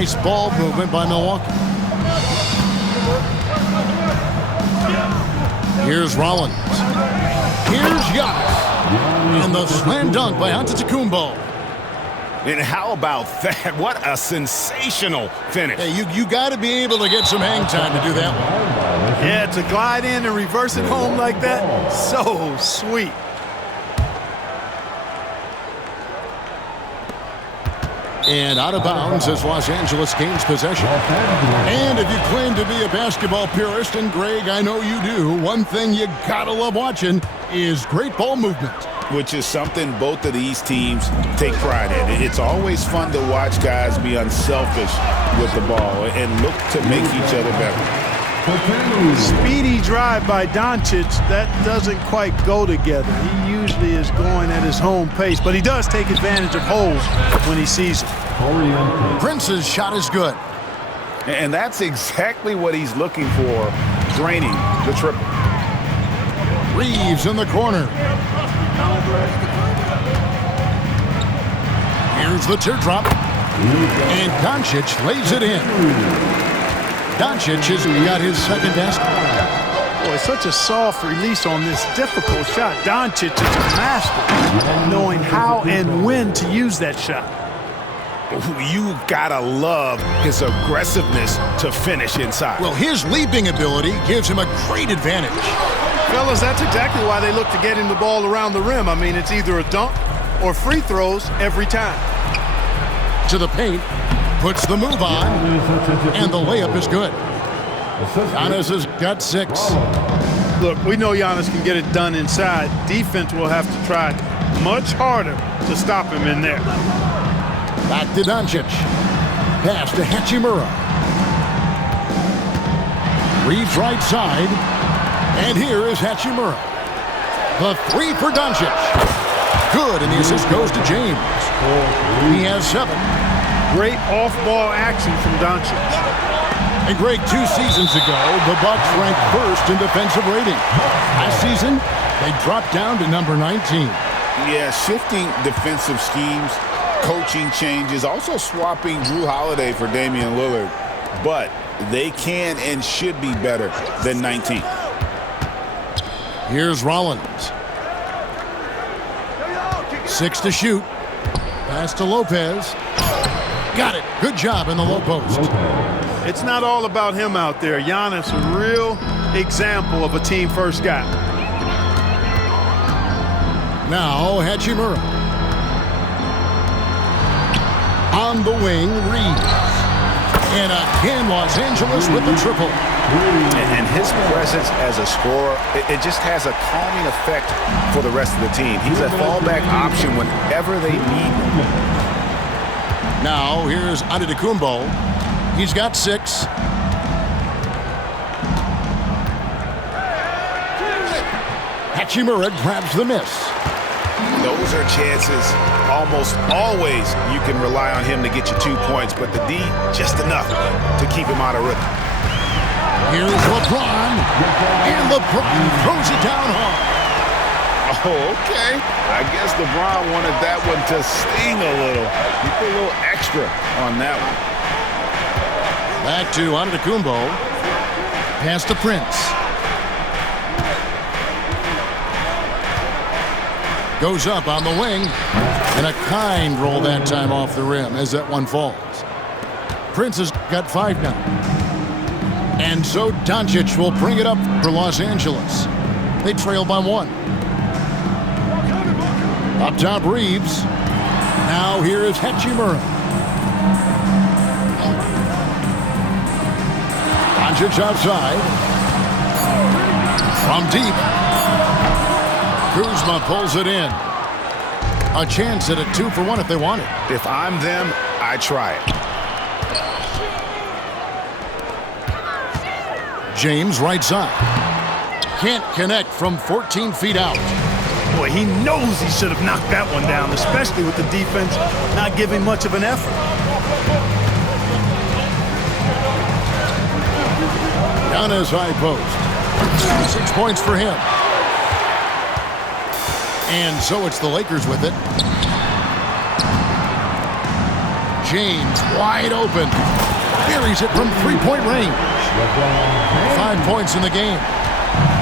Nice ball movement by Milwaukee. Here's Rollins. Here's Giannis. And the slam dunk by Antetokounmpo. And how about that? What a sensational finish. Hey, you got to be able to get some hang time to do that one. Yeah, to glide in and reverse it home like that, so sweet. And out of bounds as Los Angeles gains possession. And if you claim to be a basketball purist, and Greg, I know you do, one thing you gotta love watching is great ball movement. Which is something both of these teams take pride in. It's always fun to watch guys be unselfish with the ball and look to make each other better. Speedy drive by Doncic, that doesn't quite go together. He usually is going at his home pace, but he does take advantage of holes when he sees them. Prince's shot is good. And that's exactly what he's looking for, draining the triple. Reeves in the corner. Here's the teardrop. And Doncic lays it in. Doncic has got his second basket. Boy, such a soft release on this difficult shot. Doncic is a master at knowing how and when to use that shot. You gotta love his aggressiveness to finish inside. Well, his leaping ability gives him a great advantage. Fellas, that's exactly why they look to get him the ball around the rim. I mean, it's either a dunk or free throws every time. To the paint, puts the move on, and the layup is good. Giannis has got 6. Look, we know Giannis can get it done inside. Defense will have to try much harder to stop him in there. Back to Doncic. Pass to Hachimura. Reeves right side. And here is Hachimura. The 3 for Doncic. Good, and the assist goes to James. He has 7. Great off-ball action from Doncic. And Greg, 2 seasons ago, the Bucks ranked first in defensive rating. Last season, they dropped down to number 19. Yeah, shifting defensive schemes, coaching changes, also swapping Drew Holiday for Damian Lillard. But they can and should be better than 19. Here's Rollins. 6 to shoot. Pass to Lopez. Got it. Good job in the low post. It's not all about him out there. Giannis, a real example of a team-first guy. Now, Hachimura. On the wing, Reeves. And again, Los Angeles with the triple. And his presence as a scorer, it just has a calming effect for the rest of the team. He's a fallback option whenever they need him. Now, here's Antetokounmpo. He's got 6. Hachimura grabs the miss. Those are chances almost always you can rely on him to get you 2 points, but the D, just enough to keep him out of rhythm. Here's LeBron, and LeBron throws it down hard. Oh, okay. I guess LeBron wanted that one to sting a little. You put a little extra on that one. Back to Antetokounmpo. Pass to Prince. Goes up on the wing. And a kind roll that time off the rim as that one falls. Prince has got 5 now. And so Doncic will bring it up for Los Angeles. They trail by 1. Up top, Reeves. Now here is Hachimura. Doncic outside. From deep. Kuzma pulls it in. A chance at a 2-for-1 if they want it. If I'm them, I try it. James right side. Can't connect from 14 feet out. Boy, he knows he should have knocked that one down, especially with the defense not giving much of an effort. Giannis high post. 6 points for him. And so it's the Lakers with it. James wide open. Buries it from three-point range. 5 points in the game.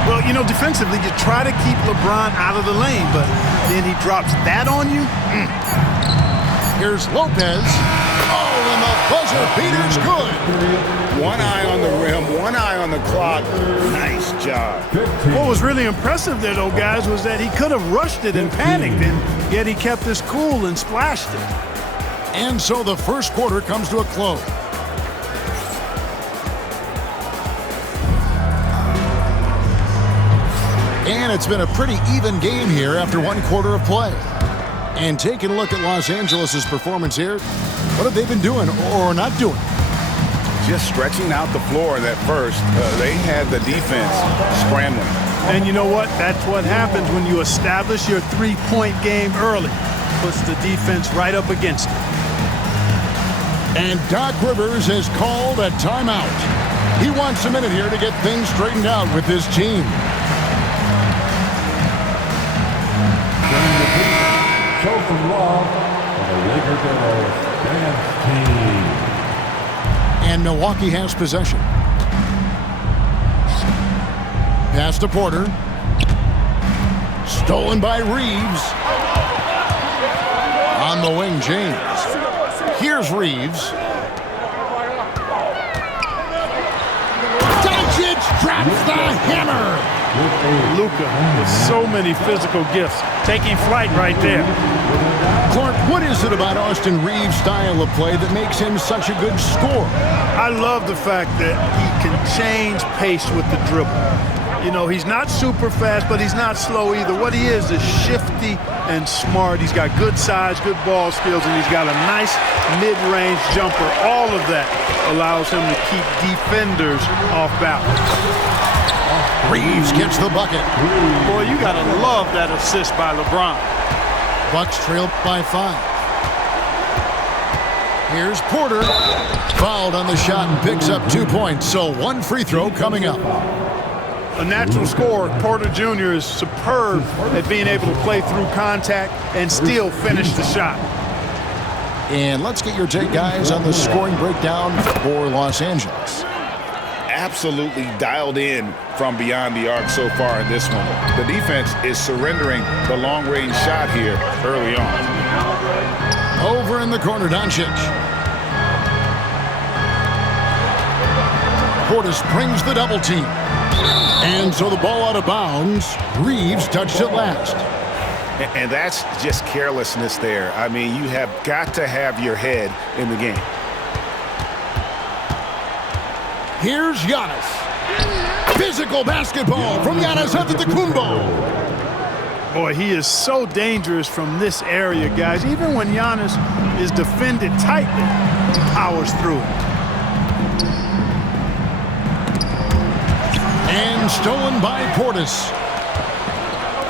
Well, you know, defensively, you try to keep LeBron out of the lane, but then he drops that on you. Here's Lopez. Oh, and the buzzer beater's good. One eye on the rim, one eye on the clock. Nice job. What was really impressive there, though, guys, was that he could have rushed it and panicked, and yet he kept his cool and splashed it. And so the first quarter comes to a close. And it's been a pretty even game here after one quarter of play. And taking a look at Los Angeles' performance here, what have they been doing or not doing? Just stretching out the floor in that first. They had the defense scrambling. And you know what? That's what happens when you establish your three-point game early. Puts the defense right up against it. And Doc Rivers has called a timeout. He wants a minute here to get things straightened out with his team. Show some love for the Laker Girls dance team. And Milwaukee has possession. Pass to Porter. Stolen by Reeves. On the wing, James. Here's Reeves. Doncic drops the hammer. Luka with so many physical gifts. Taking flight right there. Clark, what is it about Austin Reeves' style of play that makes him such a good scorer? I love the fact that he can change pace with the dribble. You know, he's not super fast, but he's not slow either. What he is shifty and smart. He's got good size, good ball skills, and he's got a nice mid-range jumper. All of that allows him to keep defenders off balance. Reeves gets the bucket. Boy, you got to love that assist by LeBron. Bucks trail by 5. Here's Porter. Fouled on the shot and picks up 2 points. So one free throw coming up. A natural scorer, Porter Jr. is superb at being able to play through contact and still finish the shot. And let's get your take, guys, on the scoring breakdown for Los Angeles. Absolutely dialed in from beyond the arc so far in this one. The defense is surrendering the long-range shot here early on. Over in the corner, Doncic. Portis brings the double team. And so the ball out of bounds. Reeves touched it last. And that's just carelessness there. I mean, you have got to have your head in the game. Here's Giannis. Physical basketball from Giannis Antetokounmpo. Boy, he is so dangerous from this area, guys. Even when Giannis is defended tightly, he powers through it. And stolen by Portis.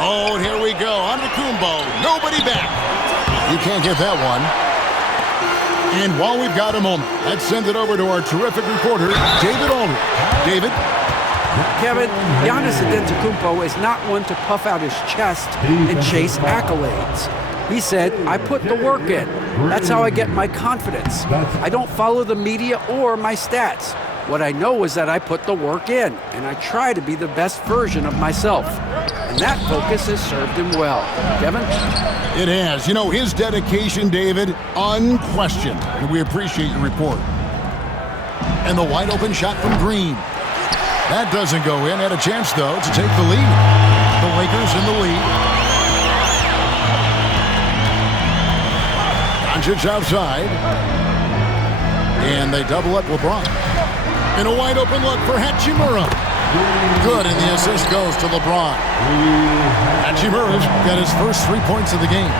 Oh, and here we go. Antetokounmpo. Nobody back. You can't get that one. And while we've got a moment, let's send it over to our terrific reporter, David Aldridge. David? Kevin, Giannis Antetokounmpo is not one to puff out his chest and chase accolades. He said, I put the work in. That's how I get my confidence. I don't follow the media or my stats. What I know is that I put the work in, and I try to be the best version of myself. And that focus has served him well. Kevin? It has. You know, his dedication, David, unquestioned. And we appreciate your report. And the wide open shot from Green. That doesn't go in. Had a chance, though, to take the lead. The Lakers in the lead. Doncic outside. And they double up LeBron. And a wide open look for Hachimura. Good, and the assist goes to LeBron. Hachimura's got his first 3 points of the game.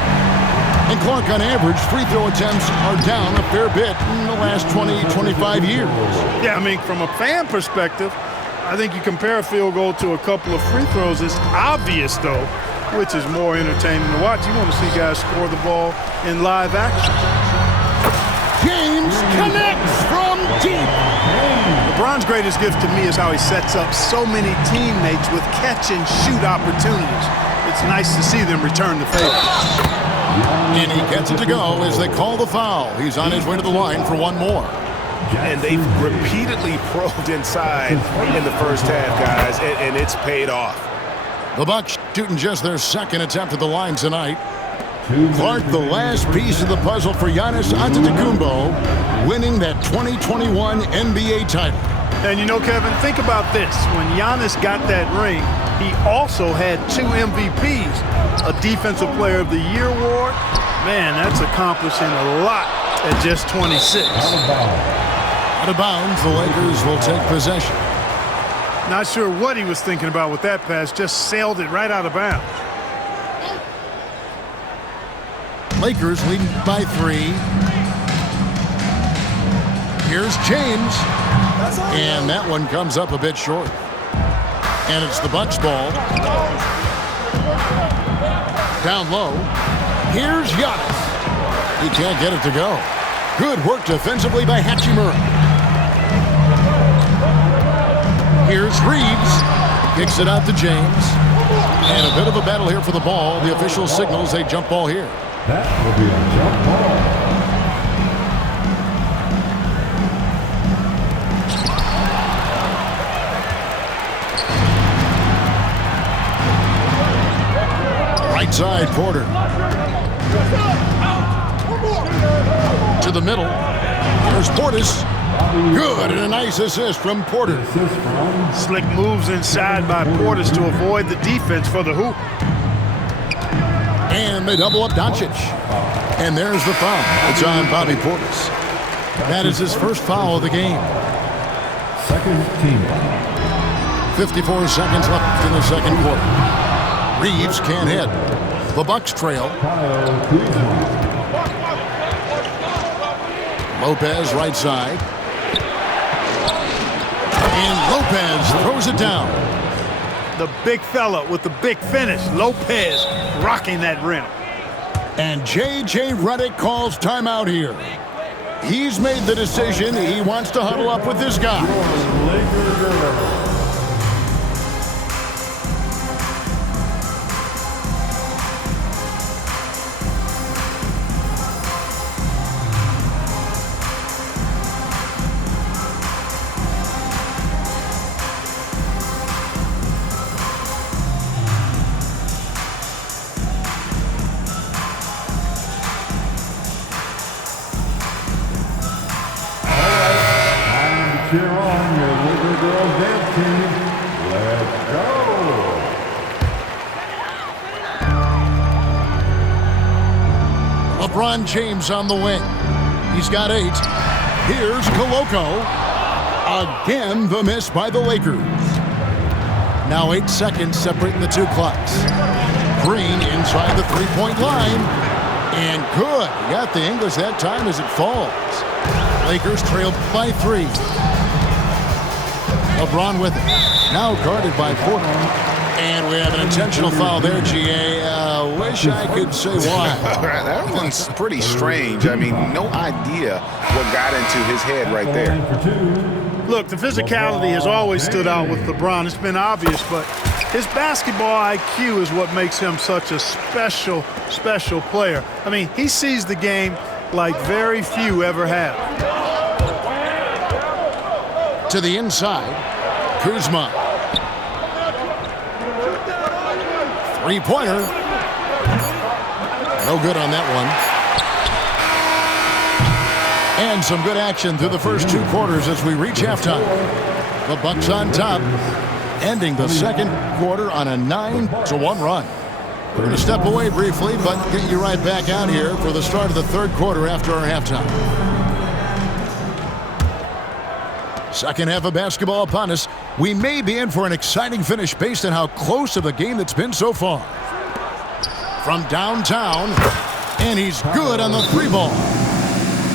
And Clark, on average, free throw attempts are down a fair bit in the last 20, 25 years. Yeah, I mean, from a fan perspective, I think you compare a field goal to a couple of free throws. It's obvious, though, which is more entertaining to watch. You want to see guys score the ball in live action. James connects from deep. LeBron's greatest gift to me is how he sets up so many teammates with catch-and-shoot opportunities. It's nice to see them return the favor. And he gets it to go as they call the foul. He's on his way to the line for one more. And they've repeatedly probed inside in the first half, guys, and it's paid off. The Bucks shooting just their second attempt at the line tonight. Clark, the last piece of the puzzle for Giannis Antetokounmpo, winning that 2021 NBA title. And you know, Kevin, think about this. When Giannis got that ring, he also had 2 MVPs, a Defensive Player of the Year award. Man, that's accomplishing a lot at just 26. Out of bounds, the Lakers will take possession. Not sure what he was thinking about with that pass, just sailed it right out of bounds. Lakers leading by 3. Here's James. And that one comes up a bit short. And it's the Bucks ball. Down low. Here's Giannis. He can't get it to go. Good work defensively by Hachimura. Here's Reeves. Kicks it out to James. And a bit of a battle here for the ball. The official signals a jump ball here. That will be a jump ball. Right side, Porter. To the middle. There's Portis. Good, and a nice assist from Porter. Slick moves inside by Portis to avoid the defense for the hoop. And they double up Doncic. And there's the foul. It's on Bobby Portis. That is his first foul of the game. Second team. 54 seconds left in the second quarter. Reeves can't hit. The Bucks trail. Kyle Kuzma. Lopez right side. And Lopez throws it down. The big fella with the big finish. Lopez rocking that rim. And J.J. Redick calls timeout here. He's made the decision. He wants to huddle up with his guys. Cheer on your Laker Girls dance team. Let's go! LeBron James on the wing. He's got 8. Here's Koloko. Again, the miss by the Lakers. Now 8 seconds separating the two clocks. Green inside the three-point line. And good. He got the English that time as it falls. Lakers trailed by 3. LeBron with it. Now guarded by Porter. And we have an intentional foul there, G.A. Wish I could say why. That one's pretty strange. I mean, no idea what got into his head right there. Look, the physicality has always stood out with LeBron. It's been obvious, but his basketball IQ is what makes him such a special player. I mean, he sees the game like very few ever have. To the inside, Kuzma. Three-pointer. No good on that one. And some good action through the first 2 quarters as we reach halftime. The Bucks on top, ending the second quarter on a 9-1 run. We're going to step away briefly, but get you right back out here for the start of the third quarter after our halftime. Second half of basketball upon us. We may be in for an exciting finish based on how close of a game that's been so far. From downtown, and he's good on the 3-ball.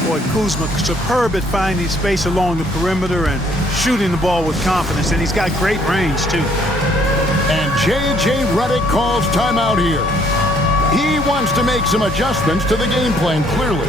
Boy, Kuzma, superb at finding space along the perimeter and shooting the ball with confidence, and he's got great range, too. And J.J. Redick calls timeout here. He wants to make some adjustments to the game plan, clearly.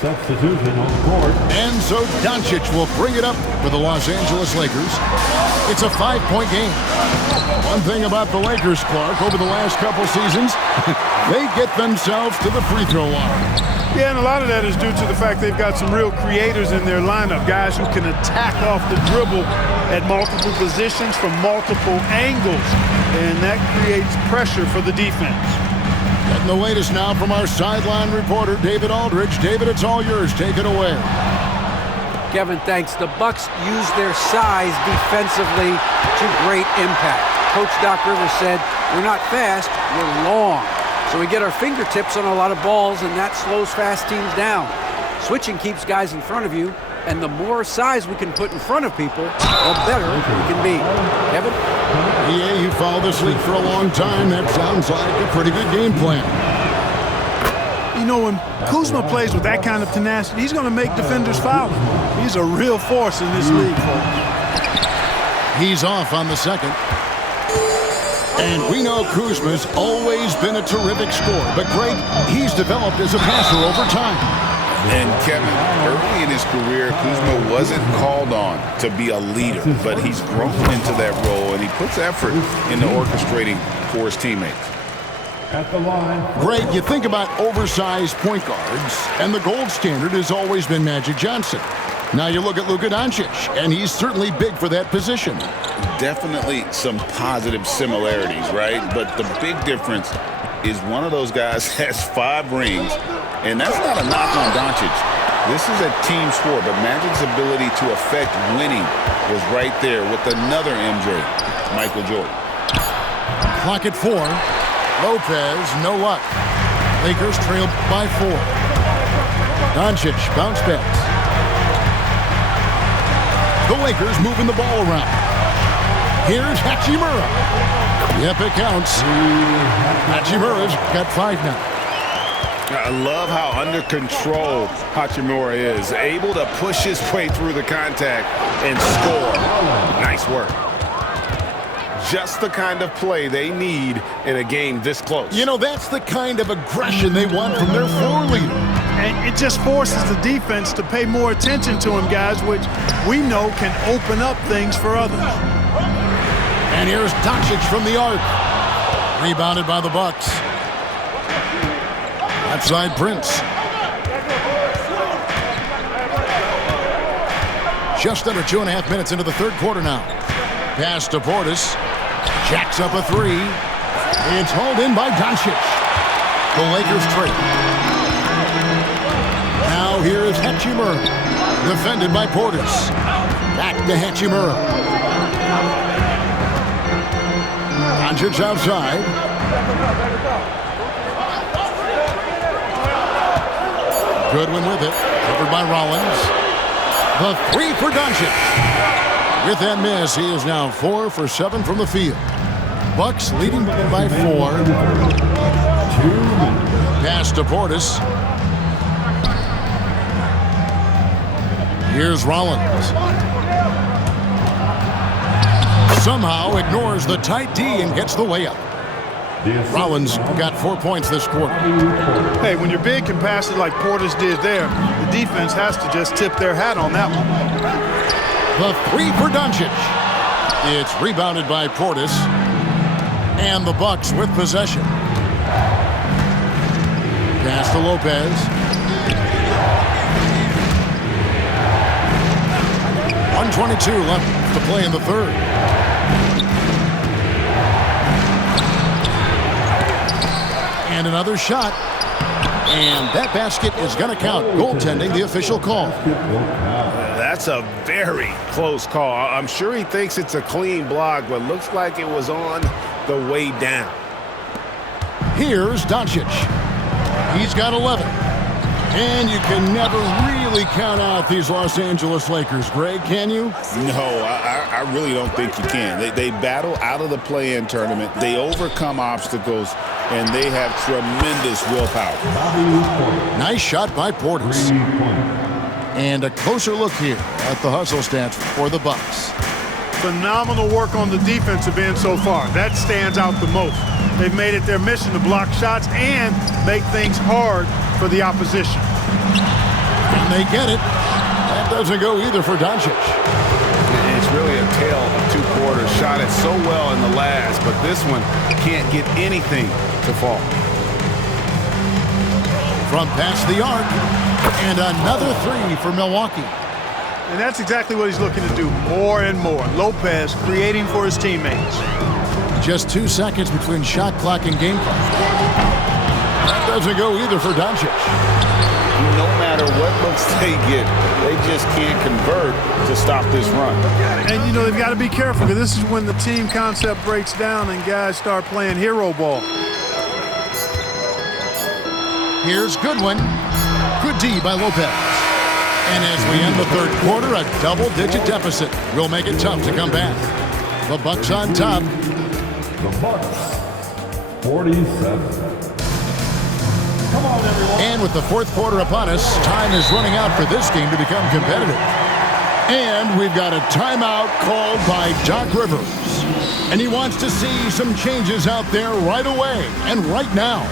Substitution on the court. And so Doncic will bring it up for the Los Angeles Lakers. It's a 5-point game. One thing about the Lakers, Clark, over the last couple seasons, they get themselves to the free throw line. Yeah, and a lot of that is due to the fact they've got some real creators in their lineup, guys who can attack off the dribble at multiple positions from multiple angles, and that creates pressure for the defense. Getting the latest now from our sideline reporter, David Aldridge. David, it's all yours. Take it away. Kevin, thanks. The Bucks use their size defensively to great impact. Coach Doc Rivers said, we're not fast, we're long. So we get our fingertips on a lot of balls, and that slows fast teams down. Switching keeps guys in front of you, and the more size we can put in front of people, the better we can be. Kevin? Yeah, you followed this league for a long time. That sounds like a pretty good game plan. You know, when Kuzma plays with that kind of tenacity, he's going to make defenders foul him. He's a real force in this league, folks. He's off on the second. And we know Kuzma's always been a terrific scorer, but Greg, he's developed as a passer over time. And Kevin, early in his career, Kuzma wasn't called on to be a leader, but he's grown into that role, and he puts effort into orchestrating for his teammates. At the line. Greg, you think about oversized point guards, and the gold standard has always been Magic Johnson. Now you look at Luka Doncic, and he's certainly big for that position. Definitely some positive similarities, right? But the big difference is one of those guys has 5 rings, and that's not a knock on Doncic. This is a team sport, but Magic's ability to affect winning was right there with another MJ, Michael Jordan. Clock at 4. Lopez, no luck. Lakers trail by 4. Doncic bounce backs. The Lakers moving the ball around. Here's Hachimura. Yep, it counts. Hachimura's got 5 now. I love how under control Hachimura is. Able to push his way through the contact and score. Nice work. Just the kind of play they need in a game this close. You know, that's the kind of aggression they want from their floor leader. And it just forces the defense to pay more attention to him, guys, which we know can open up things for others. And here's Doncic from the arc. Rebounded by the Bucks. Outside Prince. Just under 2.5 minutes into the third quarter now. Pass to Portis. Jacks up a 3. It's hauled in by Doncic. The Lakers trade. Now here is Hachimura. Defended by Portis. Back to Hachimura. Doncic outside. Goodwin with it. Covered by Rollins. The 3 for Doncic. With that miss, he is now 4 for 7 from the field. Bucks leading by 4. Pass to Portis. Here's Rollins. Somehow ignores the tight D and gets the layup. Rollins got 4 points this quarter. Hey, when you're big and pass it like Portis did there, the defense has to just tip their hat on that one. The 3 for Doncic. It's rebounded by Portis. And the Bucks with possession. Pass to Lopez. 1:22 left to play in the third. And another shot. And that basket is going to count. Goaltending, the official call. That's a very close call. I'm sure he thinks it's a clean block, but looks like it was on the way down. Here's Doncic. He's got 11. And you can never really count out these Los Angeles Lakers, Greg, can you? No, I really don't think you can. They battle out of the play-in tournament. They overcome obstacles, and they have tremendous willpower. Nice shot by Portis. And a closer look here at the hustle stats for the Bucks. Phenomenal work on the defensive end so far. That stands out the most. They've made it their mission to block shots and make things hard for the opposition. And they get it. That doesn't go either for Doncic. It's really a tale of two quarters. Shot it so well in the last, but this one can't get anything to fall. From past the arc, and another three for Milwaukee. And that's exactly what he's looking to do more and more. Lopez creating for his teammates. Just 2 seconds between shot clock and game clock. That doesn't go either for Doncic. No matter what looks they get, they just can't convert to stop this run. And, you know, they've got to be careful because this is when the team concept breaks down and guys start playing hero ball. Here's Goodwin. Good D by Lopez. And as we end the third quarter, a double-digit deficit will make it tough to come back. The Bucks on top. The Bucks, 47. Come on, everyone. And with the fourth quarter upon us, time is running out for this game to become competitive. And we've got a timeout called by Doc Rivers. And he wants to see some changes out there right away and right now.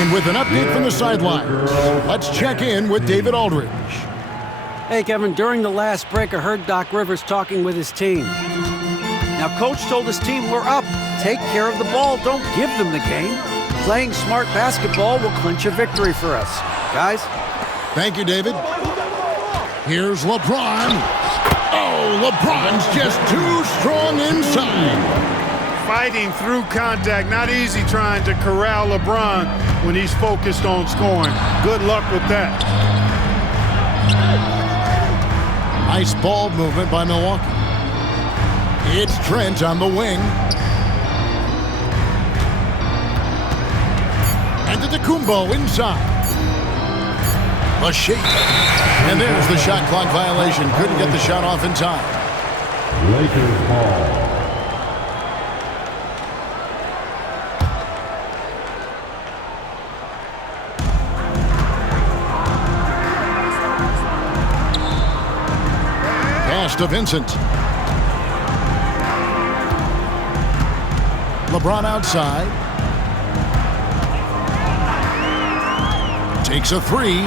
And with an update from the sidelines, let's check in with David Aldridge. Hey, Kevin, during the last break, I heard Doc Rivers talking with his team. Now, Coach told his team, we're up. Take care of the ball. Don't give them the game. Playing smart basketball will clinch a victory for us. Guys? Thank you, David. Here's LeBron. Oh, LeBron's just too strong inside. Fighting through contact. Not easy trying to corral LeBron when he's focused on scoring. Good luck with that. Nice ball movement by Milwaukee. It's Trent on the wing. And Antetokounmpo inside. A shake. And there's the shot clock violation. Couldn't get the shot off in time. Lakers ball. To Vincent. LeBron outside. Takes a three.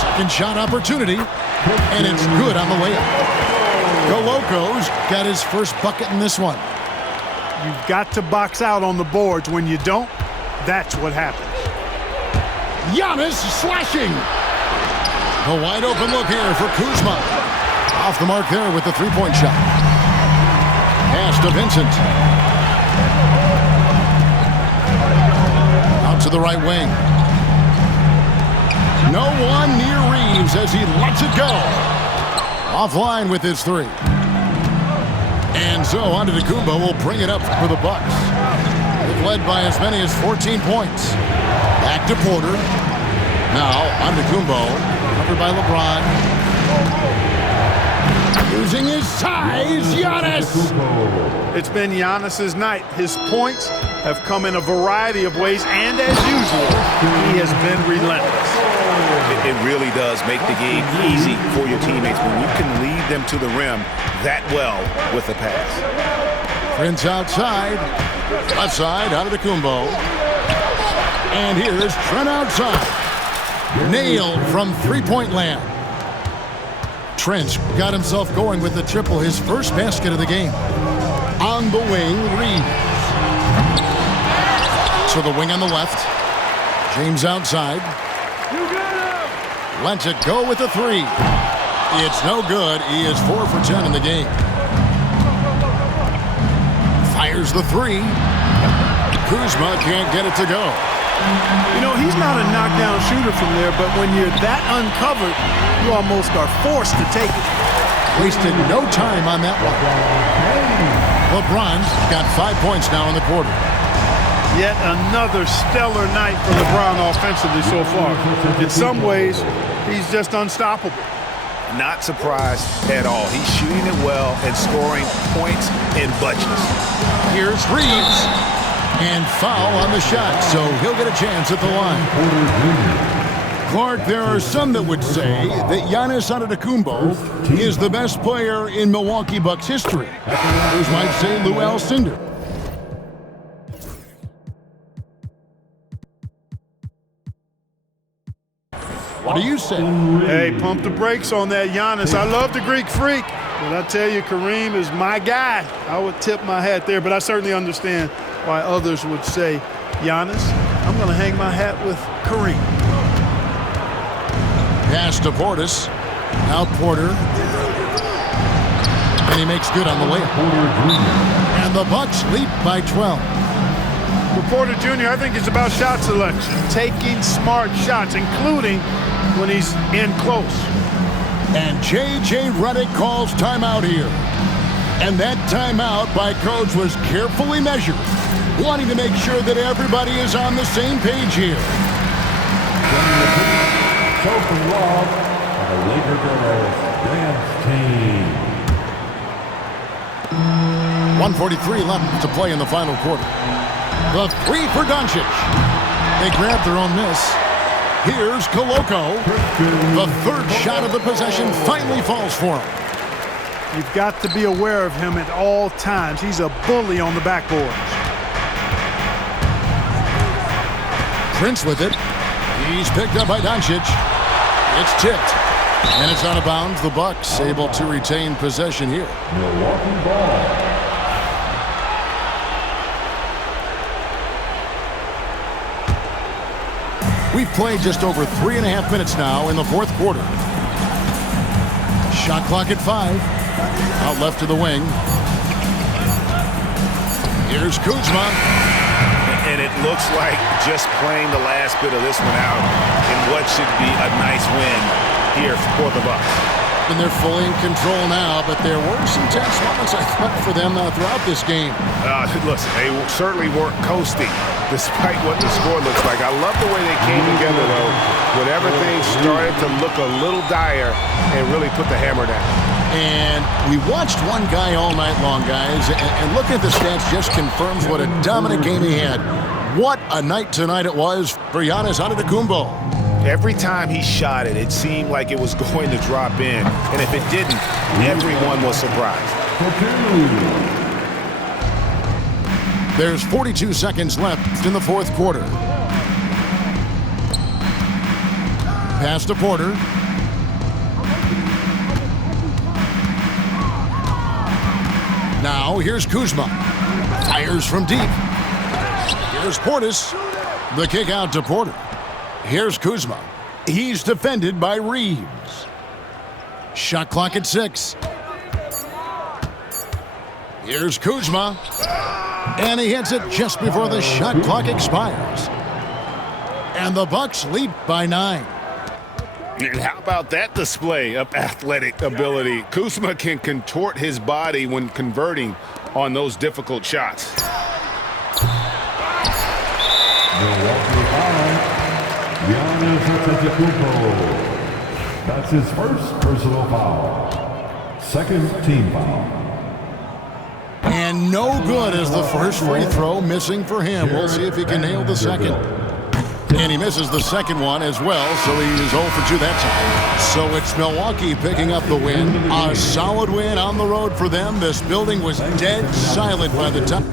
Second shot opportunity. And it's good on the way up. Golocos got his first bucket in this one. You've got to box out on the boards. When you don't, that's what happens. Giannis slashing. A wide open look here for Kuzma. Off the mark there with the three-point shot. Pass to Vincent. Out to the right wing. No one near Reeves as he lets it go. Offline with his three. And so Antetokounmpo will bring it up for the Bucks. They've led by as many as 14 points. Back to Porter. Now Antetokounmpo, covered by LeBron. Using his size, Giannis! It's been Giannis's night. His points have come in a variety of ways, and as usual, he has been relentless. It really does make the game easy for your teammates when you can lead them to the rim that well with a pass. Prince outside. Left side, Antetokounmpo. And here's Trent outside. Nailed from three-point land. Trent got himself going with the triple, his first basket of the game. On the wing, Reeves. To the wing on the left. James outside. Lets it go with a three. It's no good. He is 4 for 10 in the game. Fires the three. Kuzma can't get it to go. You know, he's not a knockdown shooter from there, but when you're that uncovered, you almost are forced to take it. Wasted no time on that one. LeBron's got 5 points now in the quarter. Yet another stellar night for LeBron offensively so far. In some ways, he's just unstoppable. Not surprised at all. He's shooting it well and scoring points in bunches. Here's Reeves. And foul on the shot, so he'll get a chance at the line. Clark, there are some that would say that Giannis Antetokounmpo is the best player in Milwaukee Bucks history. Others might say Lou Alcindor. What do you say? Hey, pump the brakes on that Giannis. I love the Greek Freak, but I tell you, Kareem is my guy. I would tip my hat there, but I certainly understand why others would say Giannis. I'm going to hang my hat with Kareem. Pass to Portis. Now Porter. And he makes good on the layup. And the Bucks lead by 12. For Porter Jr., I think it's about shot selection. Taking smart shots, including when he's in close. And J.J. Redick calls timeout here. And that timeout by Coach was carefully measured, wanting to make sure that everybody is on the same page here. Open lob by Laker Girls Dance Team. 1:43 left to play in the final quarter. The three for Doncic. They grab their own miss. Here's Koloko. The third shot of the possession finally falls for him. You've got to be aware of him at all times. He's a bully on the backboards. Prince with it. He's picked up by Doncic. It's tipped. And it's out of bounds. The Bucks able to retain possession here. Milwaukee ball. We've played just over 3.5 minutes now in the fourth quarter. Shot clock at 5. Out left to the wing. Here's Kuzma. And it looks like just playing the last bit of this one out in what should be a nice win here for the Bucks. And they're fully in control now, but there were some tense moments, I thought, for them throughout this game. Listen, they certainly weren't coasting, despite what the score looks like. I love the way they came together, though, when everything started to look a little dire and really put the hammer down. And we watched one guy all night long, guys, and looking at the stats just confirms what a dominant game he had. What a night tonight it was for Giannis Antetokounmpo. Every time he shot it, it seemed like it was going to drop in. And if it didn't, everyone was surprised. There's 42 seconds left in the fourth quarter. Pass to Porter. Now here's Kuzma. Fires from deep. Here's Portis. The kick out to Porter. Here's Kuzma. He's defended by Reeves. Shot clock at 6. Here's Kuzma. And he hits it just before the shot clock expires. And the Bucks lead by 9. And how about that display of athletic ability? Kuzma can contort his body when converting on those difficult shots. Milwaukee foul. Giannis Antetokounmpo. That's his first personal foul. Second team foul. And no good as the first free throw missing for him. We'll see if he can nail the second. And he misses the second one as well, so he's 0 for 2 that time. So it's Milwaukee picking up the win. A solid win on the road for them. This building was dead silent by the time.